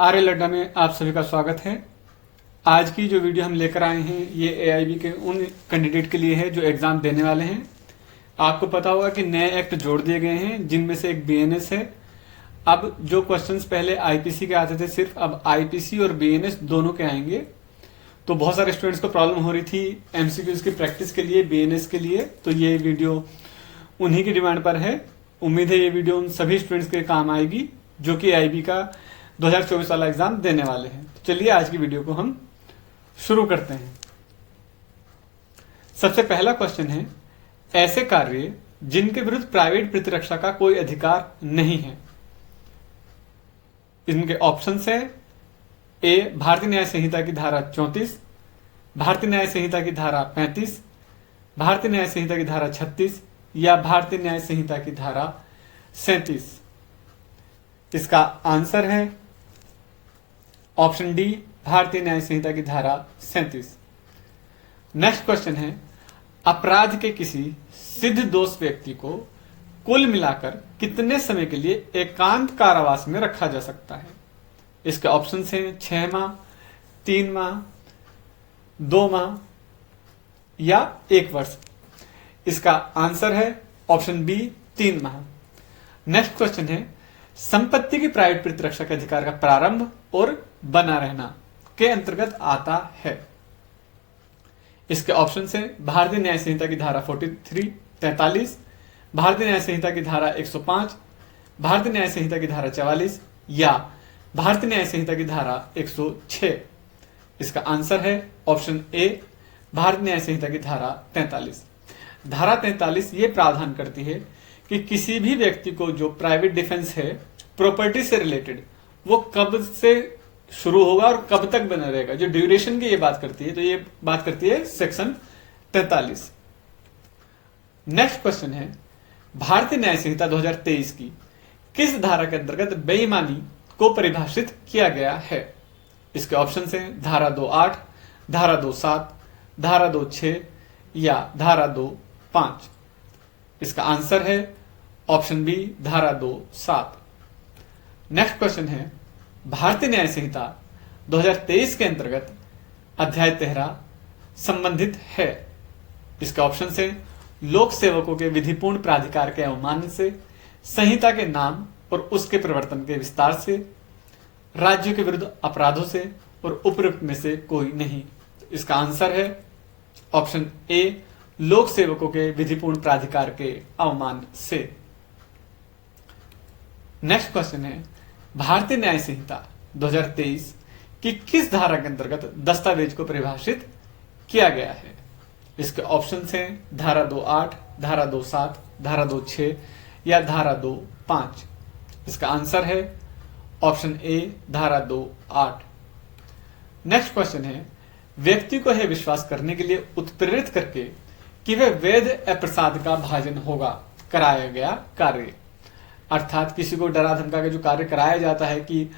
आर्य लड्डा में आप सभी का स्वागत है। आज की जो वीडियो हम लेकर आए हैं ये एआईबी के उन कैंडिडेट के लिए है जो एग्ज़ाम देने वाले हैं। आपको पता होगा कि नए एक्ट जोड़ दिए गए हैं जिनमें से एक बीएनएस है। अब जो क्वेश्चंस पहले आईपीसी के आते थे सिर्फ अब आईपीसी और बीएनएस दोनों के आएंगे। तो बहुत सारे स्टूडेंट्स को प्रॉब्लम हो रही थी एमसीक्यूज की प्रैक्टिस के लिए बीएनएस के लिए, तो ये वीडियो उन्हीं की डिमांड पर है। उम्मीद है ये वीडियो उन सभी स्टूडेंट्स के काम आएगी जो कि आईबी का 2024 वाला एग्जाम देने वाले हैं। तो चलिए आज की वीडियो को हम शुरू करते हैं। सबसे पहला क्वेश्चन है, ऐसे कार्य जिनके विरुद्ध प्राइवेट प्रतिरक्षा का कोई अधिकार नहीं है। इनके ऑप्शंस है ए भारतीय न्याय संहिता की धारा 34, भारतीय न्याय संहिता की धारा 35, भारतीय न्याय संहिता की धारा 36 या भारतीय न्याय संहिता की धारा 37। इसका आंसर है ऑप्शन डी भारतीय न्याय संहिता की धारा 37। नेक्स्ट क्वेश्चन है, अपराध के किसी सिद्ध दोष व्यक्ति को कुल मिलाकर कितने समय के लिए एकांत कारावास में रखा जा सकता है। इसके ऑप्शंस हैं 6 माह, 3 माह, 2 माह या 1 वर्ष। इसका आंसर है ऑप्शन बी 3 माह। नेक्स्ट क्वेश्चन है, संपत्ति की प्राइवेट प्रतिरक्षा के अधिकार का प्रारंभ और बना रहना के अंतर्गत आता है। इसके ऑप्शन है भारतीय न्याय संहिता की धारा 43, भारतीय न्याय संहिता की धारा 105, भारतीय न्याय संहिता की धारा 44 या भारतीय न्याय संहिता की धारा 106। इसका आंसर है ऑप्शन ए भारतीय न्याय संहिता की धारा 43। धारा 43 ये प्रावधान करती है कि किसी भी व्यक्ति को जो प्राइवेट डिफेंस है प्रॉपर्टी से रिलेटेड वो कब से शुरू होगा और कब तक बना रहेगा, जो ड्यूरेशन की ये बात करती है, तो ये बात करती है सेक्शन 43। नेक्स्ट क्वेश्चन है, भारतीय न्याय संहिता 2023 की किस धारा के अंतर्गत बेईमानी को परिभाषित किया गया है। इसके ऑप्शन हैं धारा 28, धारा 27, धारा 26 या धारा 25। इसका आंसर है ऑप्शन बी धारा 27। नेक्स्ट क्वेश्चन है, भारतीय न्याय संहिता 2023 के अंतर्गत अध्याय 13 संबंधित है। इसके ऑप्शन है लोक सेवकों के विधिपूर्ण प्राधिकार के अवमानना से, संहिता के नाम और उसके प्रवर्तन के विस्तार से, राज्यों के विरुद्ध अपराधों से और उपयुक्त में से कोई नहीं। इसका आंसर है ऑप्शन ए लोक सेवकों के विधिपूर्ण प्राधिकार के अवमान से। नेक्स्ट क्वेश्चन है, भारतीय न्याय संहिता 2023 की किस धारा के अंतर्गत दस्तावेज को परिभाषित किया गया है। इसके ऑप्शंस हैं धारा 28, धारा 27, धारा 26 या धारा 25। इसका आंसर है ऑप्शन ए धारा 28। नेक्स्ट क्वेश्चन है, व्यक्ति को यह विश्वास करने के लिए उत्प्रेरित करके कि वह वैध अप्रसाद का भाजन होगा कराया गया कार्य। अर्थात किसी को डरा धमका के जो कार्य कराया जाता है कि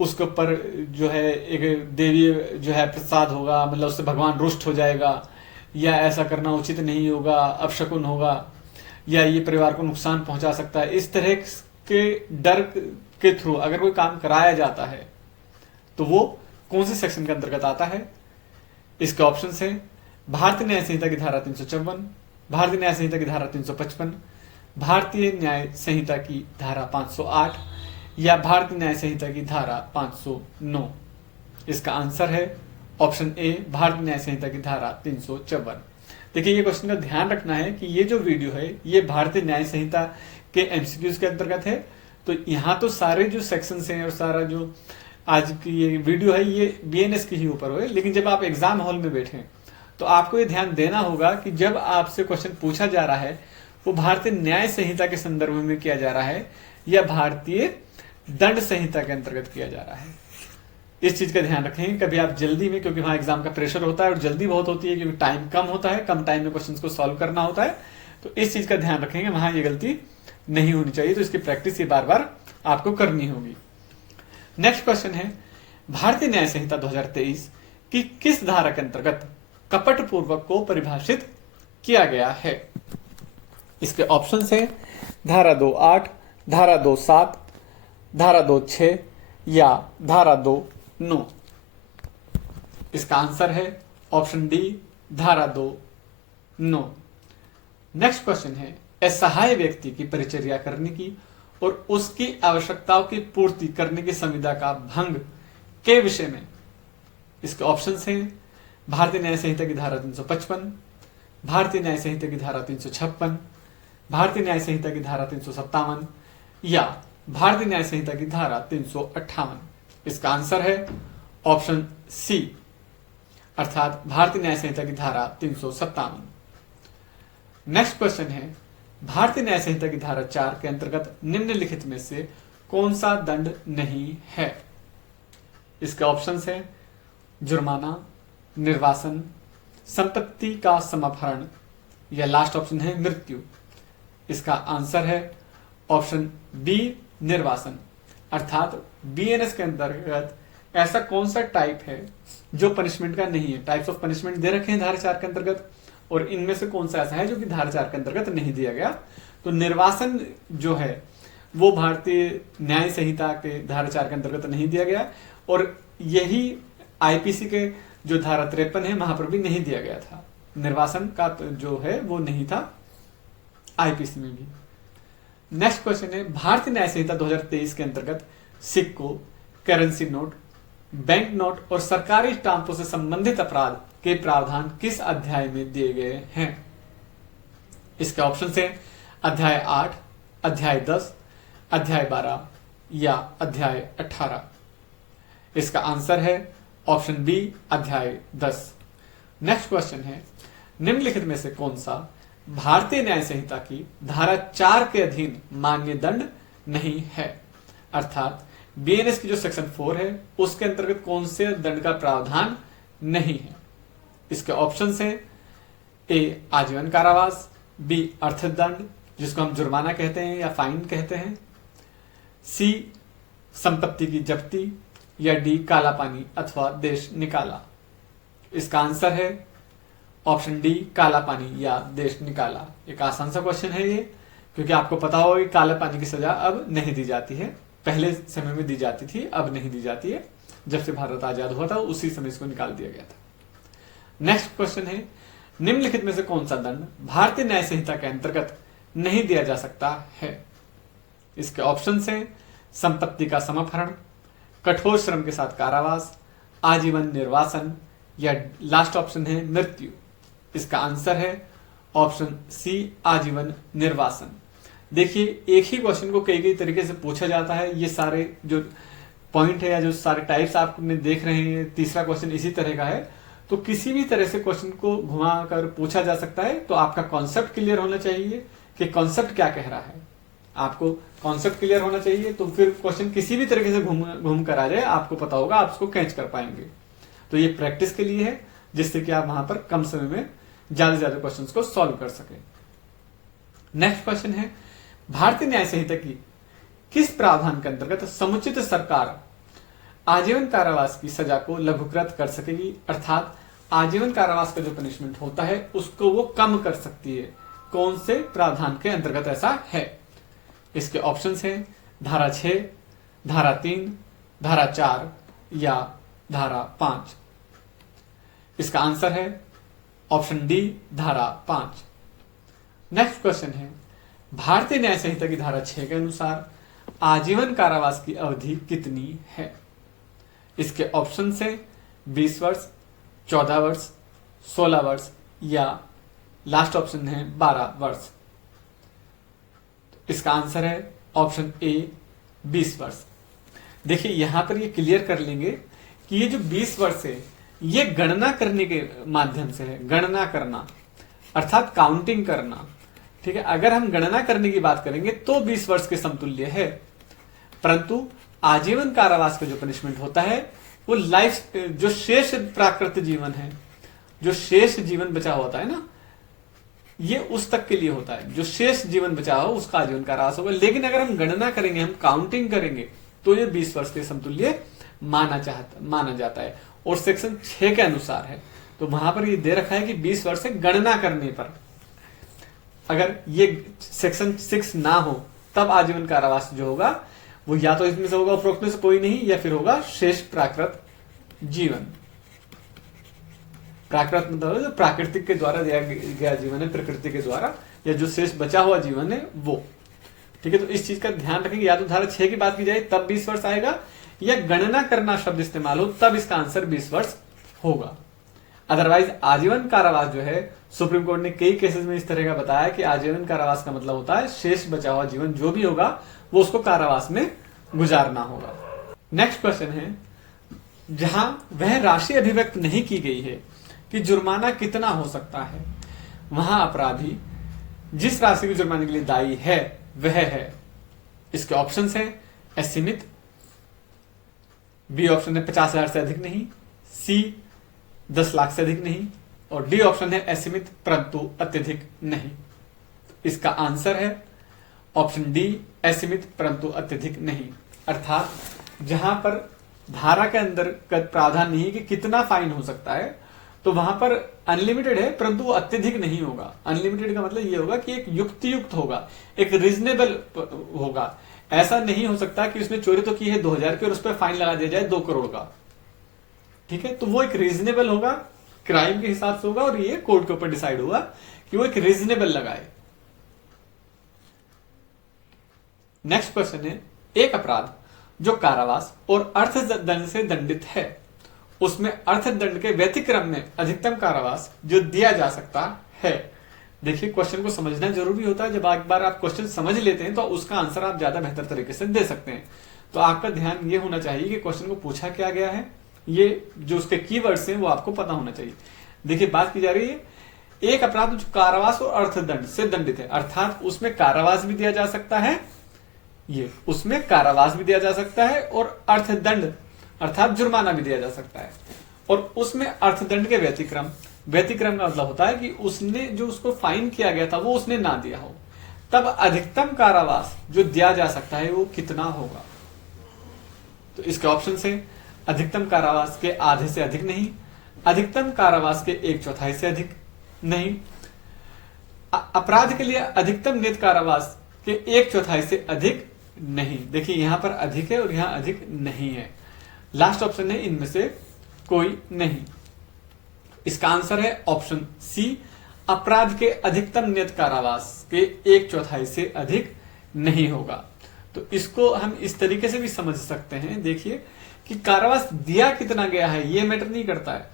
उसके ऊपर जो है एक देवी जो है प्रसाद होगा, मतलब उससे भगवान रुष्ट हो जाएगा, या ऐसा करना उचित नहीं होगा, अपशकुन होगा, या ये परिवार को नुकसान पहुंचा सकता है, इस तरह के डर के थ्रू अगर कोई काम कराया जाता है तो वो कौन से सेक्शन के अंतर्गत आता है। इसके ऑप्शन है भारतीय न्याय संहिता की धारा 354, भारतीय न्याय संहिता की धारा 355, भारतीय न्याय संहिता की धारा 508 या भारतीय न्याय संहिता की धारा 509। इसका आंसर है ऑप्शन ए भारतीय न्याय संहिता की धारा 354। देखिए, ये क्वेश्चन का ध्यान रखना है कि ये जो वीडियो है ये भारतीय न्याय संहिता के एमसीक्यूज के अंतर्गत है। तो यहाँ तो सारे जो सेक्शंस हैं और सारा जो आज की ये वीडियो है ये बीएनएस के ही ऊपर हो, लेकिन जब आप एग्जाम हॉल में बैठे तो आपको ये ध्यान देना होगा कि जब आपसे क्वेश्चन पूछा जा रहा है वो भारतीय न्याय संहिता के संदर्भ में किया जा रहा है या भारतीय दंड संहिता के अंतर्गत किया जा रहा है। इस चीज का ध्यान रखें। कभी आप जल्दी में, क्योंकि वहां एग्जाम का प्रेशर होता है और जल्दी बहुत होती है क्योंकि टाइम कम होता है, कम टाइम में क्वेश्चंस को सॉल्व करना होता है, तो इस चीज का ध्यान रखेंगे, वहां ये गलती नहीं होनी चाहिए। तो इसकी प्रैक्टिस ये बार बार आपको करनी होगी। नेक्स्ट क्वेश्चन है, भारतीय न्याय संहिता 2023 की किस धारा के अंतर्गत कपट पूर्वक को परिभाषित किया गया है। इसके ऑप्शन है धारा 28, धारा 27, धारा 26 या धारा 2 नो। इसका आंसर है ऑप्शन डी धारा 2 नो। नेक्स्ट क्वेश्चन है असहाय व्यक्ति की परिचर्या करने की और उसकी आवश्यकताओं की पूर्ति करने की संविदा का भंग के विषय में। इसके ऑप्शंस हैं भारतीय न्याय संहिता की धारा 355, भारतीय न्याय संहिता की धारा 356, भारतीय न्याय संहिता की धारा 357 या भारतीय न्याय संहिता की धारा 358। इसका आंसर है ऑप्शन सी अर्थात भारतीय न्याय संहिता की धारा 357। नेक्स्ट क्वेश्चन है भारतीय न्याय संहिता की धारा 4 के अंतर्गत निम्नलिखित में से कौन सा दंड नहीं है। इसके ऑप्शंस है जुर्माना, निर्वासन, संपत्ति का समाहरण या लास्ट ऑप्शन है मृत्यु। इसका आंसर है ऑप्शन बी निर्वासन अर्थात बीएनएस के अंतर्गत ऐसा कौन सा टाइप है जो पनिशमेंट का नहीं है। टाइप्स ऑफ पनिशमेंट दे रखे हैं धारा 4 के अंतर्गत और इनमें से कौन सा ऐसा है जो कि धारा 4 के अंतर्गत नहीं दिया गया। तो निर्वासन जो है वो भारतीय न्याय संहिता के धारा 4 के अंतर्गत नहीं दिया गया और यही आईपीसी के जो धारा 53 है वहां पर भी नहीं दिया गया था। निर्वासन का जो है वो नहीं था आईपीसी में भी। नेक्स्ट क्वेश्चन है भारतीय न्याय संहिता 2023 के अंतर्गत सिक्कों, करेंसी नोट, बैंक नोट और सरकारी स्टाम्पों से संबंधित अपराध के प्रावधान किस अध्याय में दिए गए हैं। इसके ऑप्शन है अध्याय 8, अध्याय 10, अध्याय 12 या अध्याय 18। इसका आंसर है ऑप्शन बी अध्याय 10। नेक्स्ट क्वेश्चन है निम्नलिखित में से कौन सा भारतीय न्याय संहिता की धारा 4 के अधीन मान्य दंड नहीं है। अर्थात बीएनएस की जो सेक्शन 4 है उसके अंतर्गत कौन से दंड का प्रावधान नहीं है। इसके ऑप्शंस हैं ए आजीवन कारावास, बी अर्थदंड जिसको हम जुर्माना कहते हैं या फाइन कहते हैं, सी संपत्ति की जब्ती या डी काला पानी अथवा देश निकाला। इसका आंसर है ऑप्शन डी काला पानी या देश निकाला। एक आसान सा क्वेश्चन है ये क्योंकि आपको पता होगा कि काला पानी की सजा अब नहीं दी जाती है। पहले समय में दी जाती थी, अब नहीं दी जाती है। जब से भारत आजाद हुआ था उसी समय इसको निकाल दिया गया था। नेक्स्ट क्वेश्चन है निम्नलिखित में से कौन सा दंड भारतीय न्याय संहिता के अंतर्गत नहीं दिया जा सकता है। इसके ऑप्शन हैं संपत्ति का समाहरण, कठोर श्रम के साथ कारावास, आजीवन निर्वासन या लास्ट ऑप्शन है मृत्यु। इसका आंसर है ऑप्शन सी आजीवन निर्वासन। देखिए एक ही क्वेश्चन को कई कई तरीके से पूछा जाता है। ये सारे जो पॉइंट है या जो सारे टाइप्स आप देख रहे हैं, तीसरा क्वेश्चन इसी तरह का है। तो किसी भी तरह से क्वेश्चन को घुमा कर पूछा जा सकता है। तो आपका कॉन्सेप्ट क्लियर होना चाहिए कि कॉन्सेप्ट क्या कह रहा है। आपको कॉन्सेप्ट क्लियर होना चाहिए तो फिर क्वेश्चन किसी भी तरीके से घूम कर आ जाए आपको पता होगा, आप उसको कैच कर पाएंगे। तो ये प्रैक्टिस के लिए है जिससे कि आप वहां पर कम समय में ज्यादा से ज्यादा क्वेश्चंस को सॉल्व कर सके। नेक्स्ट क्वेश्चन है भारतीय न्याय संहिता की किस प्रावधान के अंतर्गत समुचित सरकार आजीवन कारावास की सजा को लघुकृत कर सकेगी। अर्थात आजीवन कारावास का जो पनिशमेंट होता है उसको वो कम कर सकती है। कौन से प्रावधान के अंतर्गत ऐसा है। इसके ऑप्शंस हैं धारा 6, धारा 3, धारा 4 या धारा 5। इसका आंसर है ऑप्शन डी धारा 5। नेक्स्ट क्वेश्चन है भारतीय न्याय संहिता की धारा 6 के अनुसार आजीवन कारावास की अवधि कितनी है। इसके ऑप्शन से 20 वर्ष, 14 वर्ष, 16 वर्ष या लास्ट ऑप्शन है 12 वर्ष। इसका आंसर है ऑप्शन ए 20 वर्ष। देखिए यहां पर ये क्लियर कर लेंगे कि ये जो 20 वर्ष है ये गणना करने के माध्यम से है। गणना करना अर्थात काउंटिंग करना, ठीक है। अगर हम गणना करने की बात करेंगे तो 20 वर्ष के समतुल्य है, परंतु आजीवन कारावास का जो पनिशमेंट होता है वो लाइफ जो शेष प्राकृत जीवन है, जो शेष जीवन बचा होता है ना, ये उस तक के लिए होता है। जो शेष जीवन बचा हो उसका आजीवन कारावास होगा। लेकिन अगर हम गणना करेंगे, हम काउंटिंग करेंगे तो ये 20 वर्ष के समतुल्य माना जाता है और सेक्शन 6 के अनुसार है। तो वहां पर ये दे रखा है कि 20 वर्ष से गणना करने पर, अगर ये सेक्शन 6 ना हो तब आजीवन कारावास जो होगा वो या तो इसमें से होगा उपरोक्त में से कोई नहीं, या फिर होगा शेष प्राकृत जीवन। प्राकृत मतलब जो प्राकृतिक के द्वारा दिया गया जीवन है, प्रकृति के द्वारा, या जो शेष बचा हुआ जीवन है वो। ठीक है, तो इस चीज का ध्यान रखेंगे। या तो धारा 6 की बात की जाए तब 20 वर्ष आएगा, या गणना करना शब्द इस्तेमाल हो तब इसका आंसर 20 वर्ष होगा। अदरवाइज आजीवन कारावास जो है, सुप्रीम कोर्ट ने कई केसेस में इस तरह का बताया कि आजीवन कारावास का मतलब होता है शेष बचा हुआ जीवन जो भी होगा वो उसको कारावास में गुजारना होगा। नेक्स्ट क्वेश्चन है, जहां वह राशि अभिव्यक्त नहीं की गई है कि जुर्माना कितना हो सकता है, वहां अपराधी जिस राशि की जुर्माने के लिए दायी है वह है। इसके ऑप्शंस हैं असीमित, बी ऑप्शन है 50,000 से अधिक नहीं, सी 10 लाख से अधिक नहीं, और डी ऑप्शन है असीमित परंतु अत्यधिक नहीं। इसका आंसर है ऑप्शन डी, असीमित परंतु अत्यधिक नहीं। अर्थात जहां पर धारा के अंदर प्रावधान नहीं है कि कितना फाइन हो सकता है, तो वहां पर अनलिमिटेड है परंतु वो अत्यधिक नहीं होगा। अनलिमिटेड का मतलब ये होगा कि एक युक्त होगा, एक रीजनेबल होगा। ऐसा नहीं हो सकता कि उसने चोरी तो की है 2000 की और उस पर फाइन लगा दिया जाए 2 करोड़ का। ठीक है, तो वो एक रीजनेबल होगा, क्राइम के हिसाब से होगा, और ये कोर्ट के ऊपर डिसाइड होगा कि वो एक रीजनेबल लगाए। नेक्स्ट क्वेश्चन है, एक अपराध जो कारावास और अर्थदंड से दंडित है, उसमें अर्थदंड के व्यतिक्रम में अधिकतम कारावास जो दिया जा सकता है। देखिए, क्वेश्चन को समझना जरूरी होता है। जब एक बार आप क्वेश्चन समझ लेते हैं तो उसका आंसर आप ज्यादा बेहतर तरीके से दे सकते हैं। तो आपका ध्यान ये होना चाहिए कि क्वेश्चन को पूछा क्या गया है, ये जो उसके कीवर्ड्स हैं वो आपको पता होना चाहिए। देखिए, बात की जा रही है एक अपराध जो कारावास और अर्थदंड से दंडित है, अर्थात उसमें कारावास भी दिया जा सकता है, ये उसमें कारावास भी दिया जा सकता है और अर्थदंड अर्थात जुर्माना भी दिया जा सकता है। और उसमें अर्थदंड के व्यतिक्रम का मतलब होता है कि उसने जो उसको फाइन किया गया था वो उसने ना दिया हो, तब अधिकतम कारावास जो दिया जा सकता है वो कितना होगा। तो इसके ऑप्शन है अधिकतम कारावास के आधे से अधिक नहीं, अधिकतम कारावास के 1/4 से अधिक नहीं, अपराध के लिए अधिकतम नियत कारावास के 1/4 से अधिक नहीं। देखिए, यहां पर अधिक है और यहां अधिक नहीं है। लास्ट ऑप्शन है इनमें से कोई नहीं। इसका आंसर है ऑप्शन सी, अपराध के अधिकतम नियत कारावास के 1/4 से अधिक नहीं होगा। तो इसको हम इस तरीके से भी समझ सकते हैं, देखिए कि कारावास दिया कितना गया है ये मैटर नहीं करता है,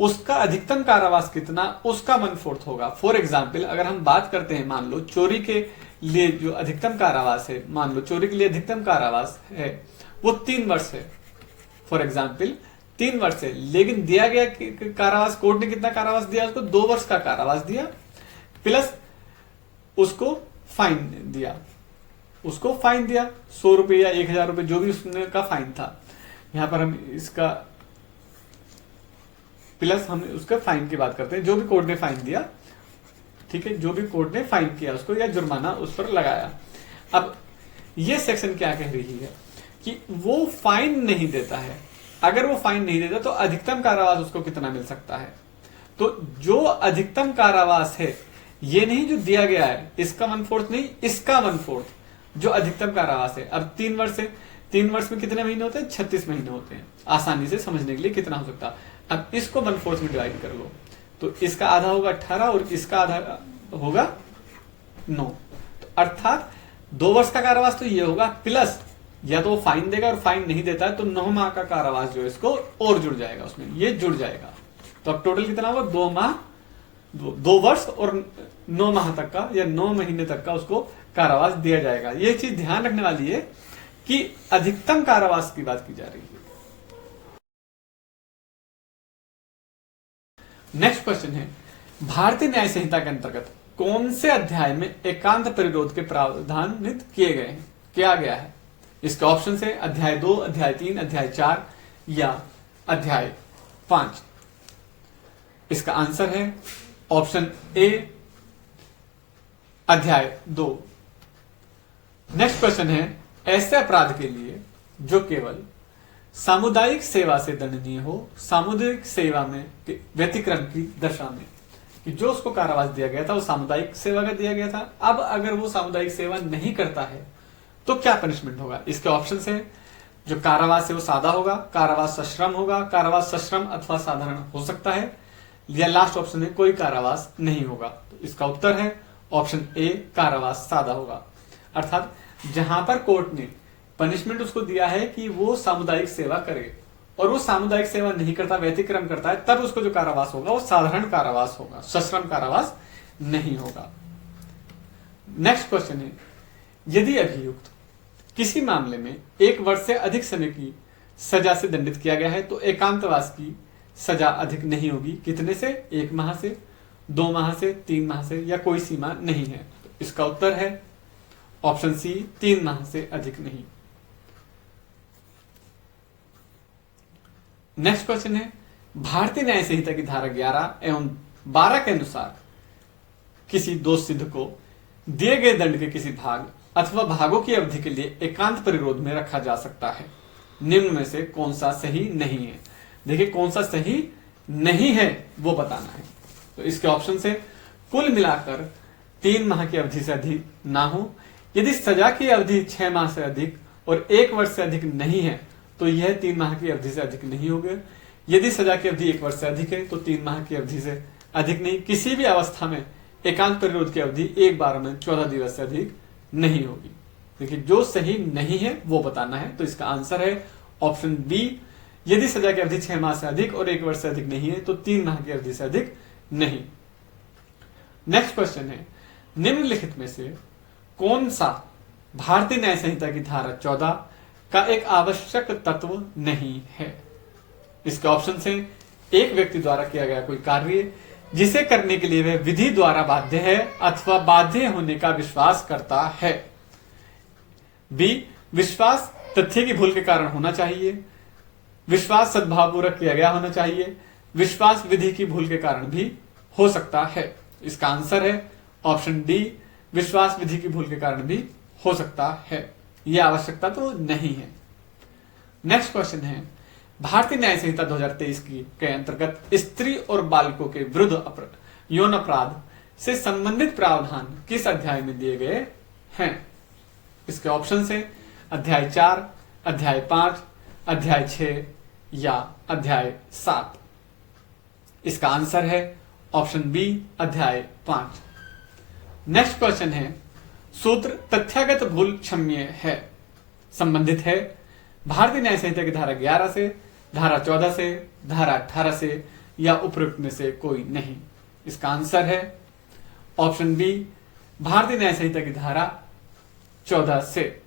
उसका अधिकतम कारावास कितना, उसका 1/4 होगा। फॉर एग्जाम्पल, अगर हम बात करते हैं, मान लो चोरी के लिए जो अधिकतम कारावास है, मान लो चोरी के लिए अधिकतम कारावास है वो 3 वर्ष है, फॉर एग्जाम्पल 3 वर्ष है, लेकिन दिया गया कारावास, कोर्ट ने कितना कारावास दिया उसको, 2 वर्ष का कारावास दिया, प्लस उसको फाइन दिया, 100 रुपए या 1000 रुपए जो भी उसने का फाइन था। यहां पर हम इसका प्लस हम उसका फाइन की बात करते हैं, जो भी कोर्ट ने फाइन दिया, ठीक है, जो भी कोर्ट ने फाइन किया उसको या जुर्माना उस पर लगाया। अब ये सेक्शन क्या कह रही है कि वो फाइन नहीं देता है, अगर वो फाइन नहीं देता तो अधिकतम कारावास उसको कितना मिल सकता है। तो जो अधिकतम कारावास है, ये नहीं जो दिया गया है इसका 1/4 नहीं, इसका 1/4 जो अधिकतम कारावास है। अब 3 वर्ष है, 3 वर्ष में कितने महीने होते हैं, 36 महीने होते हैं। आसानी से समझने के लिए कितना हो सकता है, अब इसको 1/4 में डिवाइड कर लो, तो इसका आधा होगा 18 और इसका आधा होगा 9। तो अर्थात 2 वर्ष का कारावास तो ये होगा, प्लस या तो वो फाइन देगा, और फाइन नहीं देता है तो 9 माह का कारावास जो है इसको और जुड़ जाएगा, उसमें ये जुड़ जाएगा। तो अब टोटल कितना होगा, 2 माह, 2 वर्ष और 9 माह तक का या 9 महीने तक का उसको कारावास दिया जाएगा। ये चीज ध्यान रखने वाली है कि अधिकतम कारावास की बात की जा रही है। नेक्स्ट क्वेश्चन है, भारतीय न्याय संहिता के अंतर्गत कौन से अध्याय में एकांत परिरोध के प्रावधानित किया गया है। इसके ऑप्शन है अध्याय 2, अध्याय 3, अध्याय 4 या अध्याय 5। इसका आंसर है ऑप्शन ए, अध्याय 2। नेक्स्ट क्वेश्चन है, ऐसे अपराध के लिए जो केवल सामुदायिक सेवा से दंडनीय हो, सामुदायिक सेवा में व्यतिक्रम की दशा में, कि जो उसको कारावास दिया गया था वो सामुदायिक सेवा का दिया गया था। अब अगर वो सामुदायिक सेवा नहीं करता है तो क्या पनिशमेंट होगा? इसके ऑप्शन है, जो कारावास है वो सादा होगा, कारावास सश्रम होगा, कारावास सश्रम अथवा साधारण हो सकता है, या लास्ट ऑप्शन है कोई कारावास नहीं होगा। तो इसका उत्तर है ऑप्शन ए, कारावास सादा होगा। अर्थात जहां पर कोर्ट ने पनिशमेंट उसको दिया है कि वो सामुदायिक सेवा करे और वो सामुदायिक सेवा नहीं करता, व्यतिक्रम करता है, तब उसको जो कारावास होगा वो साधारण कारावास होगा, सश्रम कारावास नहीं होगा। नेक्स्ट क्वेश्चन है, यदि अभियुक्त किसी मामले में 1 वर्ष से अधिक समय की सजा से दंडित किया गया है तो एकांतवास की सजा अधिक नहीं होगी। कितने से? 1 माह से, 2 माह से, 3 माह से, या कोई सीमा नहीं है। तो इसका उत्तर है ऑप्शन सी, 3 माह से अधिक नहीं। नेक्स्ट क्वेश्चन है, भारतीय न्याय संहिता की धारा 11 एवं 12 के अनुसार किसी दोष सिद्ध को दिए गए दंड के किसी भाग अथवा भागों की अवधि के लिए एकांत परिरोध में रखा जा सकता है। निम्न में से कौन सा सही नहीं है? देखिए, कौन सा सही नहीं है वो बताना है। तो इसके ऑप्शन से कुल मिलाकर 3 माह की अवधि से अधिक ना हो, यदि सजा की अवधि 6 माह से अधिक और 1 वर्ष से अधिक नहीं है तो यह 3 माह की अवधि से अधिक नहीं होगा। यदि सजा की अवधि 1 वर्ष से अधिक है तो 3 माह की अवधि से अधिक नहीं। किसी भी अवस्था में एकांत परिरोध की अवधि एक बार में 14 दिवस से अधिक नहीं होगी। देखिए, जो सही नहीं है वो बताना है। तो इसका आंसर है ऑप्शन बी, यदि सजा की अवधि 6 माह से अधिक और 1 वर्ष से अधिक नहीं है तो 3 माह की अवधि से अधिक नहीं। नेक्स्ट क्वेश्चन है, निम्नलिखित में से कौन सा भारतीय न्याय संहिता की धारा 14 का एक आवश्यक तत्व नहीं है? इसके ऑप्शन है, एक व्यक्ति द्वारा किया गया कोई कार्य जिसे करने के लिए वह विधि द्वारा बाध्य है अथवा बाध्य होने का विश्वास करता है। बी, विश्वास तथ्य की भूल के कारण होना चाहिए, विश्वास सद्भावपूर्वक किया गया होना चाहिए, विश्वास विधि की भूल के कारण भी हो सकता है। इसका आंसर है ऑप्शन डी, विश्वास विधि की भूल के कारण भी हो सकता है। यह आवश्यकता तो नहीं है। नेक्स्ट क्वेश्चन है, भारतीय न्याय संहिता 2023 के अंतर्गत स्त्री और बालकों के विरुद्ध यौन अपराध से संबंधित प्रावधान किस अध्याय में दिए गए हैं? इसके ऑप्शन है अध्याय 4, अध्याय 5, अध्याय 6 या अध्याय 7। इसका आंसर है ऑप्शन बी, अध्याय 5। नेक्स्ट क्वेश्चन है, सूत्र तथ्यागत भूल क्षम्य है संबंधित है भारतीय न्याय संहिता की धारा 11 से, धारा 14 से, धारा 18 से या उपरोक्त में से कोई नहीं। इसका आंसर है ऑप्शन बी, भारतीय न्याय संहिता की धारा 14 से।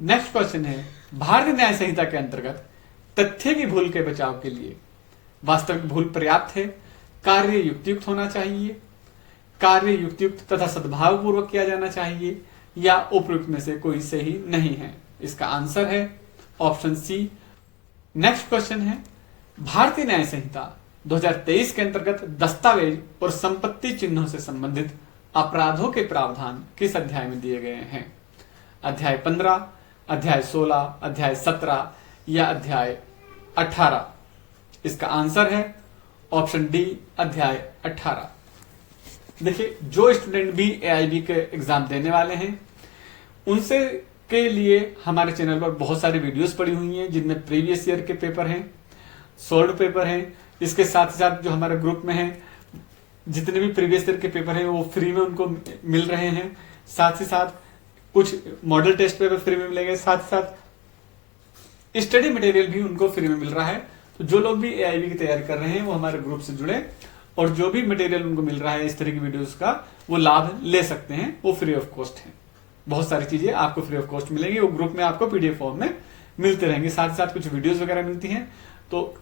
नेक्स्ट क्वेश्चन है, भारतीय न्याय संहिता के अंतर्गत तथ्य की भूल के बचाव के लिए वास्तविक भूल पर्याप्त है, कार्य युक्तियुक्त होना चाहिए, कार्य युक्तियुक्त तथा सद्भावपूर्वक किया जाना चाहिए, या उपयुक्त में से कोई सही नहीं है। इसका आंसर है ऑप्शन सी। नेक्स्ट क्वेश्चन है, भारतीय न्याय संहिता 2023 के अंतर्गत दस्तावेज और संपत्ति चिन्हों से संबंधित अपराधों के प्रावधान किस अध्याय में दिए गए हैं? अध्याय 15, अध्याय 16, अध्याय 17 या अध्याय 18? इसका आंसर है ऑप्शन डी, अध्याय 18। देखिए, जो स्टूडेंट भी एआईबी के एग्जाम देने वाले हैं उनसे के लिए हमारे चैनल पर बहुत सारी वीडियोस पड़ी हुई हैं जिनमें प्रीवियस ईयर के पेपर हैं, सॉल्व पेपर हैं। इसके साथ ही साथ जो हमारे ग्रुप में हैं जितने भी प्रीवियस ईयर के पेपर हैं वो फ्री में उनको मिल रहे हैं। साथ ही साथ कुछ मॉडल टेस्ट पेपर फ्री में मिलेंगे, साथ ही साथ स्टडी मटेरियल भी उनको फ्री में मिल रहा है। तो जो लोग भी एआईबी की तैयारी कर रहे हैं वो हमारे ग्रुप से जुड़े और जो भी मटेरियल उनको मिल रहा है इस तरह की वीडियोस का वो लाभ ले सकते हैं। वो फ्री ऑफ कॉस्ट है। बहुत सारी चीजें आपको फ्री ऑफ कॉस्ट मिलेंगी। वो ग्रुप में आपको पीडीएफ फॉर्म में मिलते रहेंगे, साथ ही साथ कुछ वीडियोस वगैरह मिलती हैं। तो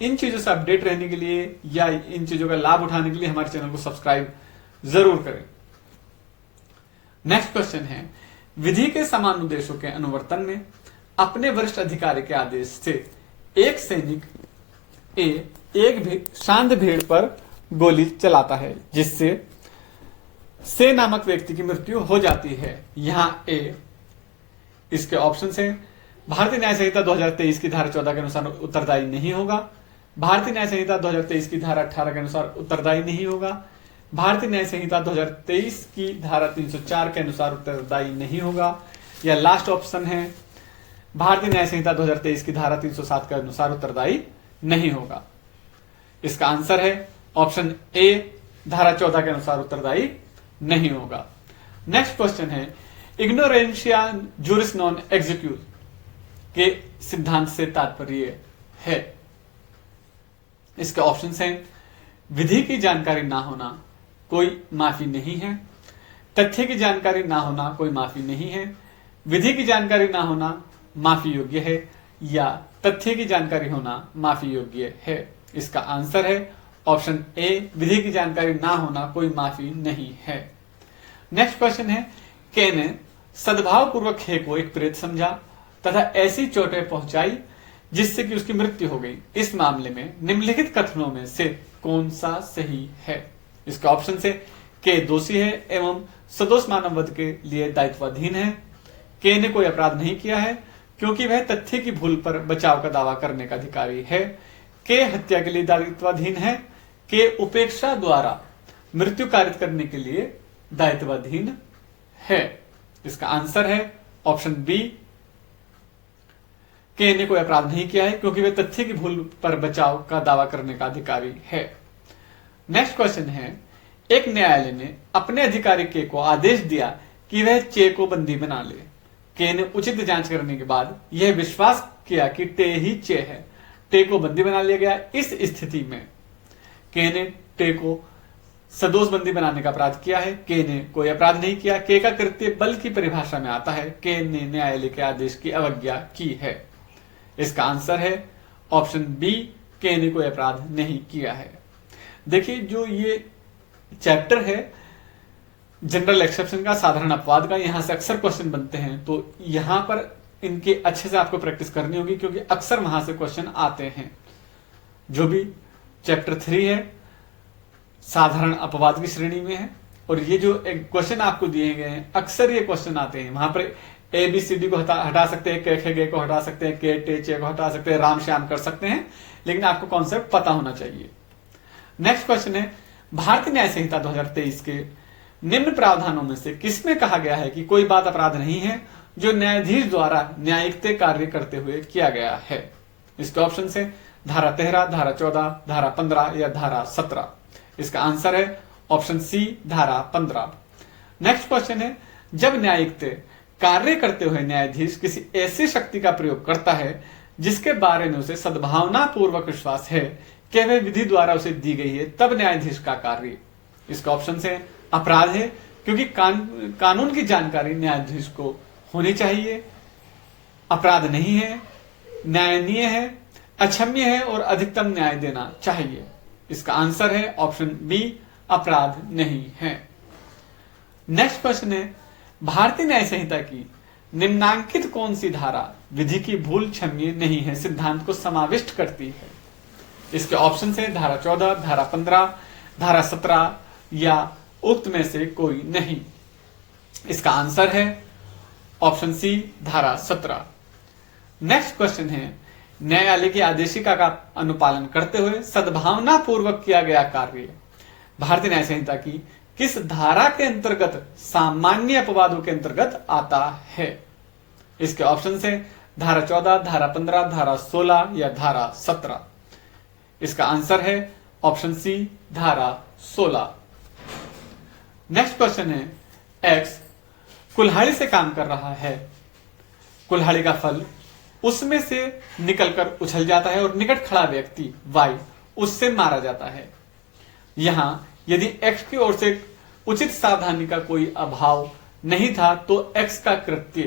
इन चीजों से अपडेट रहने के लिए या इन चीजों का लाभ उठाने के लिए हमारे चैनल को सब्सक्राइब जरूर करें। नेक्स्ट क्वेश्चन है, विधि के समान उद्देश्यों के अनुवर्तन में अपने वरिष्ठ अधिकारी के आदेश से एक सैनिक एक शांत भीड़ पर गोली चलाता है जिससे से नामक व्यक्ति की मृत्यु हो जाती है। यहां ए, इसके ऑप्शन है भारतीय न्याय संहिता 2023 की धारा 14 के अनुसार उत्तरदायी नहीं होगा, भारतीय न्याय संहिता 2023 की धारा 18 के अनुसार उत्तरदायी नहीं होगा, भारतीय न्याय संहिता 2023 की धारा 304 के अनुसार उत्तरदायी नहीं होगा, या लास्ट ऑप्शन है भारतीय न्याय संहिता 2023 की धारा 307 के अनुसार उत्तरदायी नहीं होगा। इसका आंसर है ऑप्शन ए, धारा 14 के अनुसार उत्तरदायी नहीं होगा। नेक्स्ट क्वेश्चन है इग्नोरेंशिया जुरिस नॉन एग्जीक्यूट के सिद्धांत से तात्पर्य है। इसके ऑप्शंस हैं विधि की जानकारी ना होना कोई माफी नहीं है, तथ्य की जानकारी ना होना कोई माफी नहीं है, विधि की जानकारी ना होना माफी योग्य है, या तथ्य की जानकारी होना माफी योग्य है। इसका आंसर है ऑप्शन ए, विधि की जानकारी ना होना कोई माफी नहीं है। नेक्स्ट क्वेश्चन है के ने सद्भाव पूर्वक हे को एक प्रेत समझा तथा ऐसी चोटें पहुंचाई जिससे कि उसकी मृत्यु हो गई। इस मामले में निम्नलिखित कथनों में से कौन सा सही है? इसका ऑप्शन से के दोषी है एवं सदोष मानव वध के लिए दायित्वाधीन है, के ने कोई अपराध नहीं किया है क्योंकि वह तथ्य की भूल पर बचाव का दावा करने का अधिकारी है, के हत्या के लिए दायित्वाधीन है, के उपेक्षा द्वारा मृत्यु कारित करने के लिए दायित्वाधीन है। इसका आंसर है ऑप्शन बी, के ने कोई अपराध नहीं किया है क्योंकि वह तथ्य की भूल पर बचाव का दावा करने का अधिकारी है। नेक्स्ट क्वेश्चन है एक न्यायालय ने अपने अधिकारी के को आदेश दिया कि वह चे को बंदी बना ले। के ने उचित जांच करने के बाद यह विश्वास किया कि टे ही चे है, टे को बंदी बना लिया गया। इस स्थिति में के ने टे को सदोष बंदी बनाने का अपराध किया है, के ने कोई अपराध नहीं किया। के का कृत्य बल की परिभाषा में आता है, के ने न्यायालय के आदेश की अवज्ञा की है। इसका आंसर है ऑप्शन बी, के ने कोई अपराध नहीं किया है। देखिए जो ये चैप्टर है जनरल एक्सेप्शन का, साधारण अपवाद का, यहां से अक्सर क्वेश्चन बनते हैं, तो यहां पर इनके अच्छे से आपको प्रैक्टिस करनी होगी क्योंकि अक्सर वहां से क्वेश्चन आते हैं। जो भी चैप्टर 3 है साधारण अपवाद की श्रेणी में है, और ये जो क्वेश्चन आपको दिए गए हैं अक्सर ये क्वेश्चन आते हैं। वहां पर ABCD को हटा सकते हैं, के को हटा सकते हैं, के टे चे को हटा सकते हैं, राम श्याम कर सकते हैं, लेकिन आपको कॉन्सेप्ट पता होना चाहिए। नेक्स्ट क्वेश्चन है भारतीय न्याय संहिता 2023 के निम्न प्रावधानों में से किसमें कहा गया है कि कोई बात अपराध नहीं है जो न्यायाधीश द्वारा न्यायिक कार्य करते हुए किया गया है? इसके ऑप्शन है धारा 13, धारा 14, धारा 15 या धारा 17। इसका आंसर है ऑप्शन सी, धारा 15। नेक्स्ट क्वेश्चन है जब न्यायिक कार्य करते हुए न्यायाधीश किसी ऐसी शक्ति का प्रयोग करता है जिसके बारे में उसे सद्भावना पूर्वक विश्वास है कि वह विधि द्वारा उसे दी गई है, तब न्यायाधीश का कार्य। इसका ऑप्शन है अपराध है क्योंकि कानून की जानकारी न्यायाधीश को होनी चाहिए, अपराध नहीं है, न्यायनीय है, अक्षम्य है और अधिकतम न्याय देना चाहिए। इसका आंसर है ऑप्शन बी, अपराध नहीं है। नेक्स्ट क्वेश्चन है भारतीय न्याय संहिता की निम्नांकित कौन सी धारा विधि की भूल क्षम्य नहीं है सिद्धांत को समाविष्ट करती है? इसके ऑप्शन है धारा 14, धारा 15, धारा 17 या उक्त में से कोई नहीं। इसका आंसर है ऑप्शन सी, धारा 17। नेक्स्ट क्वेश्चन है न्यायालय की आदेशिका का अनुपालन करते हुए सद्भावना पूर्वक किया गया कार्य भारतीय न्याय संहिता की किस धारा के अंतर्गत सामान्य अपवादों के अंतर्गत आता है? इसके ऑप्शन है धारा 14, धारा 15, धारा 16 या धारा 17। इसका आंसर है ऑप्शन सी, धारा 16। नेक्स्ट क्वेश्चन है एक्स कुल्हाड़ी से काम कर रहा है, कुल्हाड़ी का फल उसमें से निकलकर उछल जाता है और निकट खड़ा व्यक्ति वाई उससे मारा जाता है। यहां यदि एक्स की ओर से उचित सावधानी का कोई अभाव नहीं था तो एक्स का कृत्य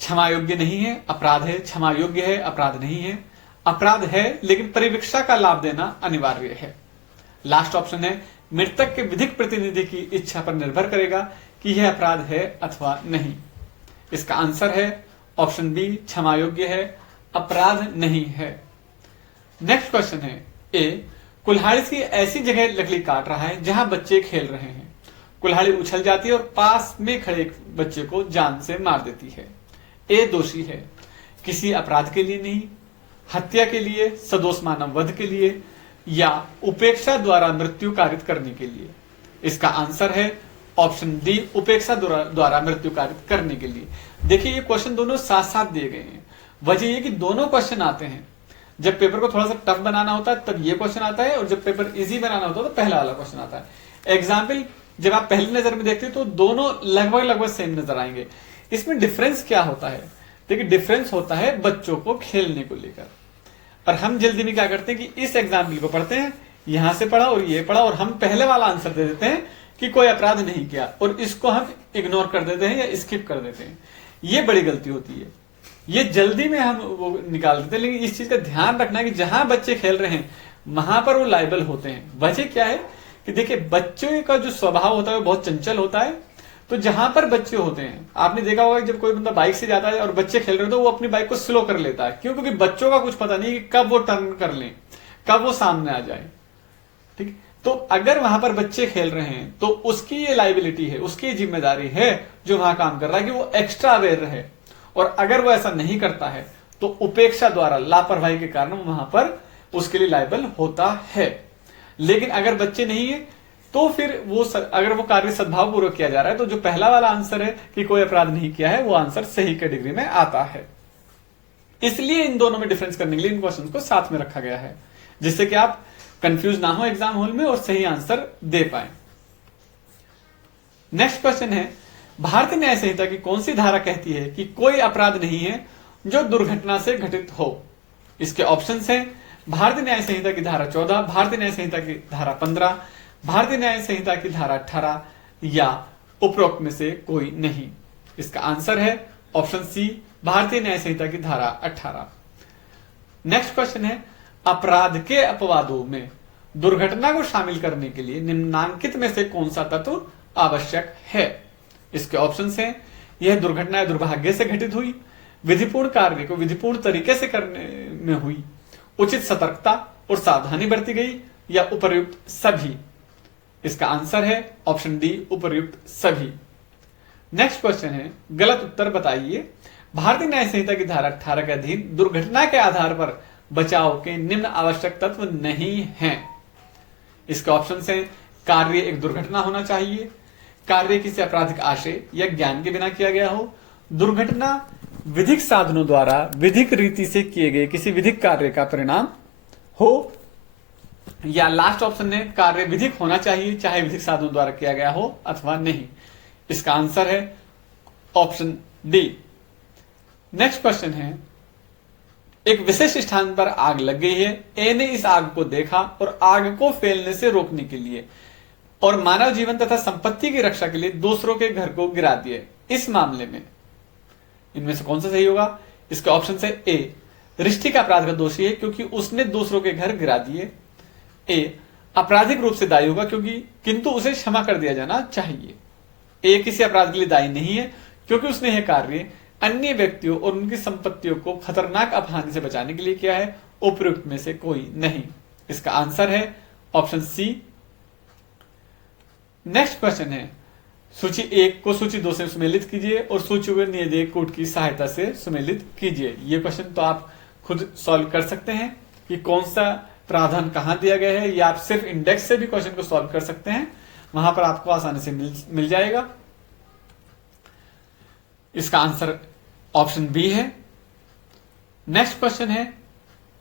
क्षमा योग्य नहीं है, अपराध है, क्षमा योग्य है, अपराध नहीं है, अपराध है लेकिन परिवीक्षा का लाभ देना अनिवार्य है। लास्ट ऑप्शन है मृतक के विधिक प्रतिनिधि की इच्छा पर निर्भर करेगा कि यह अपराध है अथवा नहीं। इसका आंसर है ऑप्शन बी, क्षमा योग्य है, अपराध नहीं है। नेक्स्ट क्वेश्चन है ए कुल्हाड़ी से ऐसी जगह लकड़ी काट रहा है जहां बच्चे खेल रहे हैं, कुल्हाड़ी उछल जाती है और पास में खड़े एक बच्चे को जान से मार देती है। ए दोषी है, किसी अपराध के लिए नहीं, हत्या के लिए, सदोष मानव वध के लिए या उपेक्षा द्वारा मृत्यु कारित करने के लिए। इसका आंसर है ऑप्शन डी उपेक्षा द्वारा मृत्यु कारित करने के लिए। देखिए ये क्वेश्चन दोनों साथ साथ दिए गए हैं। वजह ये कि दोनों क्वेश्चन आते हैं, जब पेपर को थोड़ा सा टफ बनाना होता है तब ये क्वेश्चन आता है, और जब पेपर इजी बनाना होता है तो पहला वाला क्वेश्चन आता है। एग्जाम्पल जब आप पहली नजर में देखते हैं तो दोनों लगभग सेम नजर आएंगे। इसमें डिफरेंस क्या होता है? देखिए डिफरेंस होता है बच्चों को खेलने को लेकर, और हम जल्दी में क्या करते हैं कि इस एग्जाम्पल को पढ़ते हैं, यहां से पढ़ा और ये पढ़ा, और हम पहले वाला आंसर दे देते हैं कि कोई अपराध नहीं किया, और इसको हम इग्नोर कर देते हैं या स्किप कर देते हैं। ये बड़ी गलती होती है, ये जल्दी में हम वो निकाल देते हैं। लेकिन इस चीज का ध्यान रखना है कि जहां बच्चे खेल रहे हैं वहां पर वो लायबल होते हैं। वजह क्या है कि देखिए बच्चों का जो स्वभाव होता है वो बहुत चंचल होता है। तो जहां पर बच्चे होते हैं, आपने देखा होगा जब कोई बंदा बाइक से जाता है और बच्चे खेल रहे हो तो वो अपनी बाइक को स्लो कर लेता है। क्यों? क्योंकि बच्चों का कुछ पता नहीं कि कब वो टर्न कर लें, कब वो सामने आ जाए। ठीक, तो अगर वहां पर बच्चे खेल रहे हैं तो उसकी ये लाइबिलिटी है, उसकी ये जिम्मेदारी है जो वहां काम कर रहा है कि वो एक्स्ट्रा अवेयर रहे। और अगर वो ऐसा नहीं करता है तो उपेक्षा द्वारा, लापरवाही के कारण वहां पर उसके लिए लायबल होता है। लेकिन अगर बच्चे नहीं है तो फिर वो अगर वो कार्य सद्भाव पूर्वक किया जा रहा है तो जो पहला वाला आंसर है कि कोई अपराध नहीं किया है वो आंसर सही कैटेगरी में आता है। इसलिए इन दोनों में डिफरेंस करने के लिए इन क्वेश्चंस को साथ में रखा गया है, जिससे कि आप कंफ्यूज ना हो एग्जाम हॉल में और सही आंसर दे पाए। नेक्स्ट क्वेश्चन है, भारतीय न्याय संहिता की कौन सी धारा कहती है कि कोई अपराध नहीं है जो दुर्घटना से घटित हो? इसके ऑप्शंस हैं भारतीय न्याय संहिता की धारा 14, भारतीय न्याय संहिता की धारा 15, भारतीय न्याय संहिता की धारा 18 या उपरोक्त में से कोई नहीं। इसका आंसर है ऑप्शन सी, भारतीय न्याय संहिता की धारा 18। नेक्स्ट क्वेश्चन है, अपराध के अपवादों में दुर्घटना को शामिल करने के लिए निम्नांकित में से कौन सा तत्व आवश्यक है? इसके ऑप्शंस हैं, यह दुर्घटना दुर्भाग्य से घटित हुई, विधिपूर्ण कार्य को विधिपूर्ण तरीके से करने में हुई, उचित सतर्कता और सावधानी बरती गई, या उपर्युक्त सभी। इसका आंसर है ऑप्शन डी, उपर्युक्त सभी। नेक्स्ट क्वेश्चन है, गलत उत्तर बताइए। भारतीय न्याय संहिता की धारा 18 के अधीन दुर्घटना के आधार पर बचाव के निम्न आवश्यक तत्व नहीं हैं। इसके ऑप्शन हैं, कार्य एक दुर्घटना होना चाहिए, कार्य किसी आपराधिक आशय या ज्ञान के बिना किया गया हो, दुर्घटना विधिक साधनों द्वारा विधिक रीति से किए गए किसी विधिक कार्य का परिणाम हो, या लास्ट ऑप्शन है कार्य विधिक होना चाहिए चाहे विधिक साधनों द्वारा किया गया हो अथवा नहीं। इसका आंसर है ऑप्शन डी। नेक्स्ट क्वेश्चन है, एक विशेष स्थान पर आग लग गई है, ए ने इस आग को देखा और आग को फैलने से रोकने के लिए और मानव जीवन तथा संपत्ति की रक्षा के लिए दूसरों के घर को गिरा दिए। इस मामले में इनमें से कौन सा सही होगा? इसके ऑप्शन है, ए रिष्टी का अपराध का दोषी है क्योंकि उसने दूसरों के घर गिरा दिए, ए आपराधिक रूप से दायी होगा क्योंकि किंतु उसे क्षमा कर दिया जाना चाहिए, ए किसी अपराध के लिए दायी नहीं है क्योंकि उसने यह कार्य अन्य व्यक्तियों और उनकी संपत्तियों को खतरनाक अपहानि से बचाने के लिए किया है, उपयुक्त में से कोई नहीं। इसका आंसर है ऑप्शन सी। नेक्स्ट क्वेश्चन है, सूची 1 को सूची 2 से सुमेलित कीजिए और सूची को नियत कूट की सहायता से सुमेलित कीजिए। ये क्वेश्चन तो आप खुद सॉल्व कर सकते हैं कि कौन सा प्रावधान कहां दिया गया है, या आप सिर्फ इंडेक्स से भी क्वेश्चन को सॉल्व कर सकते हैं, वहां पर आपको आसानी से मिल जाएगा। इसका आंसर ऑप्शन बी है। नेक्स्ट क्वेश्चन है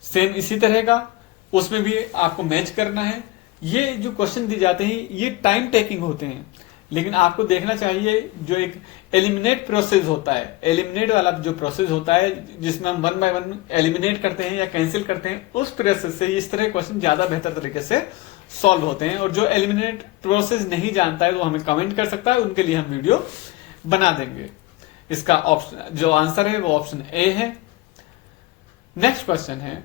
सेम इसी तरह का, उसमें भी आपको मैच करना है। ये जो क्वेश्चन दिए जाते हैं ये टाइम टेकिंग होते हैं, लेकिन आपको देखना चाहिए जो एक एलिमिनेट प्रोसेस होता है, एलिमिनेट वाला जो प्रोसेस होता है जिसमें हम 1 बाय 1 एलिमिनेट करते हैं या कैंसिल करते हैं, उस प्रोसेस से इस तरह क्वेश्चन ज्यादा बेहतर तरीके से सॉल्व होते हैं। और जो एलिमिनेट प्रोसेस नहीं जानता है तो हमें कमेंट कर सकता है, उनके लिए हम वीडियो बना देंगे। इसका ऑप्शन जो आंसर है वो ऑप्शन ए है। नेक्स्ट क्वेश्चन है,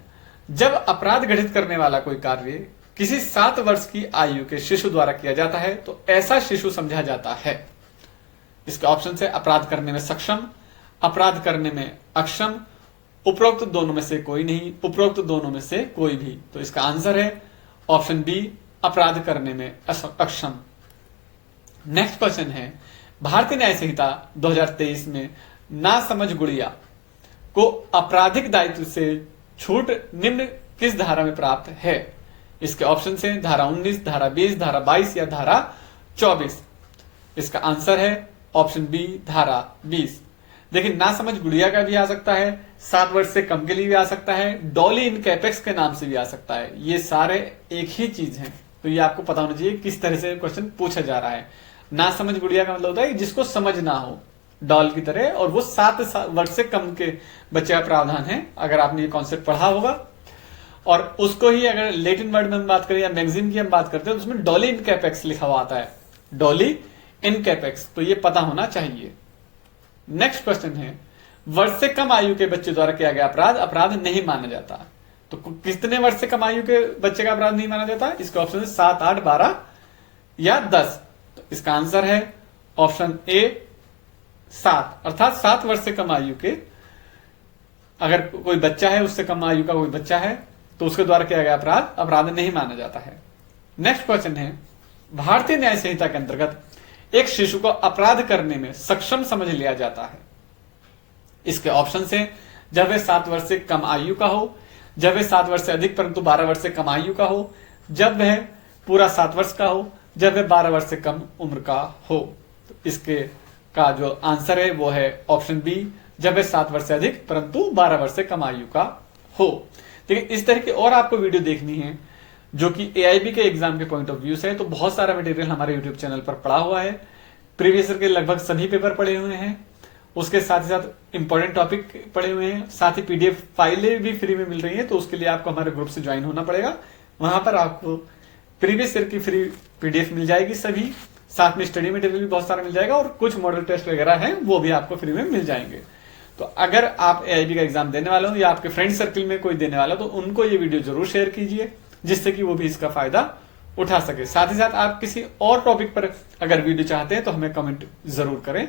जब अपराध घटित करने वाला कोई कार्य किसी 7 वर्ष की आयु के शिशु द्वारा किया जाता है तो ऐसा शिशु समझा जाता है। इसके ऑप्शन है अपराध करने में सक्षम, अपराध करने में अक्षम, उपरोक्त दोनों में से कोई नहीं, उपरोक्त दोनों में से कोई भी। तो इसका आंसर है ऑप्शन बी, अपराध करने में अक्षम। नेक्स्ट क्वेश्चन है, भारतीय न्याय संहिता 2023 में नासमझ गुड़िया को आपराधिक दायित्व से छूट निम्न किस धारा में प्राप्त है? इसके ऑप्शन हैं धारा 19, धारा 20, धारा 22 या धारा 24। इसका आंसर है ऑप्शन बी धारा 20। देखिए ना समझ गुड़िया का भी आ सकता है, 7 वर्ष से कम के लिए भी आ सकता है, डॉली इन कैपेक्स के नाम से भी आ सकता है। ये सारे एक ही चीज हैं, तो ये आपको पता होना चाहिए किस तरह से क्वेश्चन पूछा जा रहा है। ना समझ गुड़िया का मतलब होता है जिसको समझ ना हो डॉल की तरह, और वो 7 वर्ष से कम के बच्चे का प्रावधान है, अगर आपने ये कॉन्सेप्ट पढ़ा होगा। और उसको ही अगर लैटिन वर्ड में हम बात करें या मैगजीन की हम बात करते हैं तो उसमें डॉली इन कैपेक्स लिखा हुआ आता है, डॉली इन कैपेक्स, तो ये पता होना चाहिए। नेक्स्ट क्वेश्चन है, वर्ष से कम आयु के बच्चे द्वारा किया गया अपराध अपराध नहीं माना जाता। तो कितने वर्ष से कम आयु के बच्चे का अपराध नहीं माना जाता? इसका ऑप्शन है 7, 8, 12 या 10। तो इसका आंसर है ऑप्शन ए 7, अर्थात 7 वर्ष से कम आयु के अगर कोई बच्चा है, उससे कम आयु का कोई बच्चा है, तो उसके द्वारा किया गया अपराध अपराध नहीं माना जाता है। नेक्स्ट क्वेश्चन है, भारतीय न्याय संहिता के अंतर्गत एक शिशु को अपराध करने में सक्षम समझ लिया जाता है। इसके ऑप्शन से जब वह 7 वर्ष से कम आयु का हो, जब वह 7 वर्ष से अधिक परंतु 12 वर्ष से कम आयु का हो, जब वह पूरा 7 वर्ष का हो, जब वह 12 वर्ष से कम उम्र का हो। तो इसके का जो आंसर है वो है ऑप्शन बी, जब वह 7 वर्ष से अधिक परंतु 12 वर्ष से कम आयु का हो। देखिए इस तरह की और आपको वीडियो देखनी है जो कि एआईबी के एग्जाम के पॉइंट ऑफ व्यू से है, तो बहुत सारा मटेरियल हमारे यूट्यूब चैनल पर पड़ा हुआ है। प्रीवियस ईयर के लगभग सभी पेपर पड़े हुए हैं, उसके साथ ही साथ इंपॉर्टेंट टॉपिक पड़े हुए हैं, साथ ही पीडीएफ फाइलें भी फ्री में मिल रही है। तो उसके लिए आपको हमारे ग्रुप से ज्वाइन होना पड़ेगा, वहां पर आपको प्रीवियस ईयर की फ्री पीडीएफ मिल जाएगी सभी, साथ में स्टडी मटेरियल भी बहुत सारा मिल जाएगा और कुछ मॉडल टेस्ट वगैरह हैं वो भी आपको फ्री में मिल जाएंगे। तो अगर आप एआईबी का एग्जाम देने वाले हो या आपके फ्रेंड सर्किल में कोई देने वाला हो तो उनको ये वीडियो जरूर शेयर कीजिए, जिससे कि वो भी इसका फायदा उठा सके। साथ ही साथ आप किसी और टॉपिक पर अगर वीडियो चाहते हैं तो हमें कमेंट जरूर करें।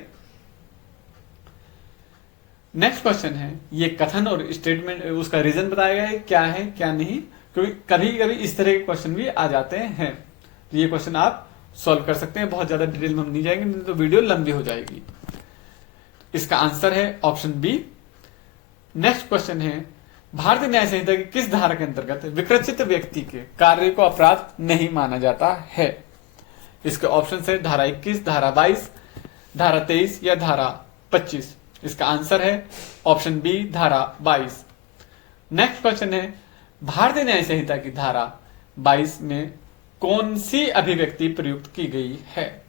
नेक्स्ट क्वेश्चन है, ये कथन और स्टेटमेंट उसका रीजन बताया गया है क्या है क्या नहीं, क्योंकि कभी कभी इस तरह के क्वेश्चन भी आ जाते हैं। तो ये क्वेश्चन आप सॉल्व कर सकते हैं, बहुत ज्यादा डिटेल में हम नहीं जाएंगे नहीं तो वीडियो लंबी हो जाएगी। इसका आंसर है ऑप्शन बी। नेक्स्ट क्वेश्चन है, भारतीय न्याय संहिता की किस धारा के अंतर्गत विकृत व्यक्ति के कार्य को अपराध नहीं माना जाता है? इसके ऑप्शन है धारा 21, धारा 22, धारा 23 या धारा 25। इसका आंसर है ऑप्शन बी धारा 22। नेक्स्ट क्वेश्चन है, भारतीय न्याय संहिता की धारा 22 में कौन सी अभिव्यक्ति प्रयुक्त की गई है?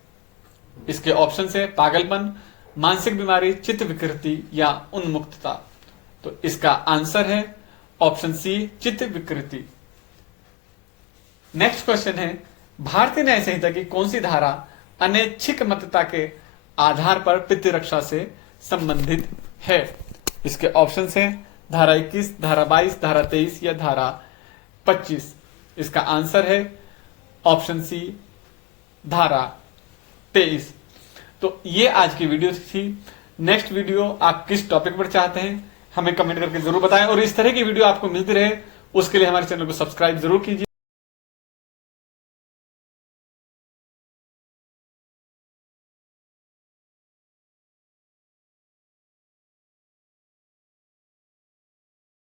इसके ऑप्शन है पागलपन, मानसिक बीमारी, चित्त विकृति या उन्मुक्तता। तो इसका आंसर है ऑप्शन सी चित्त विकृति। नेक्स्ट क्वेश्चन है, भारतीय न्याय संहिता की कौन सी धारा अनैच्छिक मतता के आधार पर प्रतिरक्षा से संबंधित है? इसके ऑप्शन है धारा 21, धारा 22, धारा 23 या धारा 25। इसका आंसर है ऑप्शन सी धारा 23। तो ये आज की वीडियो थी। नेक्स्ट वीडियो आप किस टॉपिक पर चाहते हैं हमें कमेंट करके जरूर बताएं, और इस तरह की वीडियो आपको मिलती रहे उसके लिए हमारे चैनल को सब्सक्राइब जरूर कीजिए।